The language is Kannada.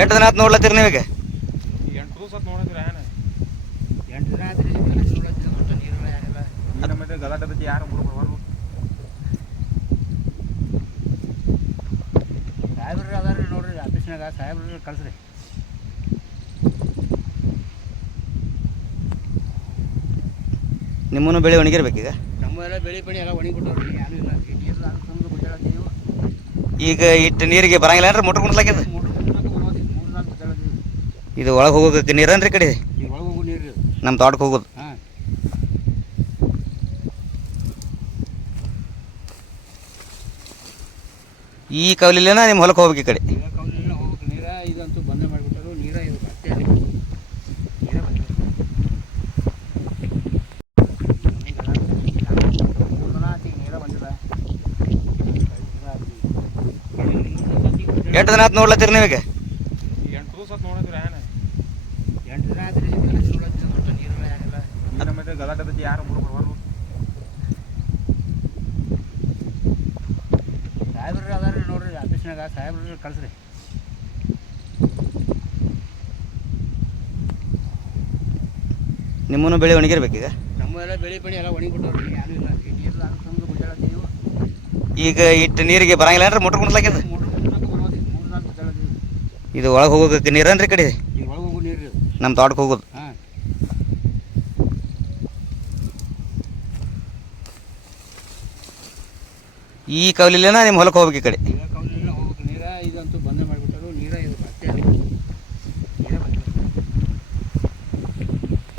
ಎಷ್ಟು ದಿನ ಆತು ನೋಡ್ಲತ್ತೀರಿ ನೀವೀಗ? 8 ದಿವಸ ಆತು ನೋಡಿದ್ರೆ ಏನ 8 ದಿನ ಆಯ್ತು ರೀ ನೋಡ್ಲತ್ತೀವಿ ಒಟ್ಟು ನೀರಿಲ್ಲ ಏನಿಲ್ಲ. ನೀರ ಮತ್ತೆ ಗಲಾಟೆ ಬತ್ತಿ ಯಾರು ಬರೋರು ಸಾಹೇಬ್ರು ಅದಾರ ರೀ ನೋಡ್ರಿ ಆಫೀಸ್ನಾಗ ಸಾಹೇಬ್ರು ಕಳ್ಸ್ರಿ. ನಿಮ್ಮನ್ನು ಬೆಳೆ ಒಣಗಿರ್ಬೇಕೀಗ. ನಮ್ಮೆಲ್ಲ ಬೆಳೆ ಪಣಿ ಎಲ್ಲ ಒಣಗಿಬಿಟ್ಟವ್ರಿ ಏನೂ ಇಲ್ಲ ಈ ನೀರು ತಂದು ಗುಡ್ಡಾಡ್ತೀವಿ. ಈಗ ಇಟ್ಟು ನೀರಿಗೆ ಬರಂಗಿಲ್ಲ ಏನ್ರಿ ಮೋಟ್ರ್ ಕುಣಿಸ್ಲಾಕ್ಯದ? ಮೂರು ನಾಲ್ಕು ಗುಡ್ಡಾಡ್ತೀವಿ. ಇದು ಒಳಗೆ ಹೋಗೋಕೆ ನೀರನ್ರಿ ಕಡೆ ಈಗ ಒಳಗೆ ಹೋಗೋ ನೀರು ಇದು. ನಮ್ಮ ತೋಟಕ್ಕೆ ಹೋಗೋದು. ಹಾಂ ಈ ಕವಲಿಲೇನ ನಿಮ್ಮ ಹೊಲಕ್ಕೆ ಹೋಗ್ಬೇಕು ಈ ಕಡೆ. ಈಗ ಕೌಲಿನ ಹೋಗ್ಬೇಕು ನೀರ ಇದಂತೂ ಬಂದ ಮಾಡಿಬಿಟ್ಟರು ನೀರ ಇದು ಅಷ್ಟೇ ಅಲ್ಲಿ ನೀರ ಬಂದಿಲ್ಲ. 3 ದಿನ ಆಯ್ತು ಈಗ ನೀರ ಬಂದಿಲ್ಲ. ಎಷ್ಟು ದಿನ ಆತು ನೋಡ್ಲತ್ತೀರಿ ನೀವೀಗ? 8 ದಿವಸ ಆತು ನೋಡಿದ್ರೆ ಏನ 8 ದಿನ ಆಯ್ತು ರೀ ನೋಡ್ಲತ್ತೀವಿ ಒಟ್ಟು ನೀರಿಲ್ಲ ಏನಿಲ್ಲ. ನೀರ ಮತ್ತೆ ಗಲಾಟೆ ಬತ್ತಿ ಯಾರು ಬರೋರು ಸಾಹೇಬ್ರು ಅದಾರ ರೀ ನೋಡ್ರಿ ಆಫೀಸ್ನಾಗ ಸಾಹೇಬ್ರು ಕಳ್ಸ್ರಿ. ನಿಮ್ಮನ್ನು ಬೆಳೆ ಒಣಗಿರ್ಬೇಕೀಗ. ನಮ್ಮೆಲ್ಲ ಬೆಳೆ ಪಣಿ ಎಲ್ಲ ಒಣಗಿಬಿಟ್ಟವ್ರಿ ಏನೂ ಇಲ್ಲ ಈ ನೀರು ತಂದು ಗುಡ್ಡಾಡ್ತೀವಿ. ಈಗ ಇಟ್ಟು ನೀರಿಗೆ ಬರಂಗಿಲ್ಲ ಏನ್ರಿ ಮೋಟ್ರ್ ಕುಣಿಸ್ಲಾಕ್ಯದ? 3 ನಾಲ್ಕು ಗುಡ್ಡಾಡ್ತೀವಿ. ಇದು ಒಳಗೆ ಹೋಗೋಕೆ ನೀರನ್ರಿ ಕಡೆ ಈಗ ಒಳಗೆ ಹೋಗೋ ನೀರು ಇದು. ನಮ್ಮ ತೋಟಕ್ಕೆ ಹೋಗೋದು. ಹಾಂ ಈ ಕವಲಿಲೇನ ನಿಮ್ಮ ಹೊಲಕ್ಕೆ ಹೋಗ್ಬೇಕು ಈ ಕಡೆ. ಈಗ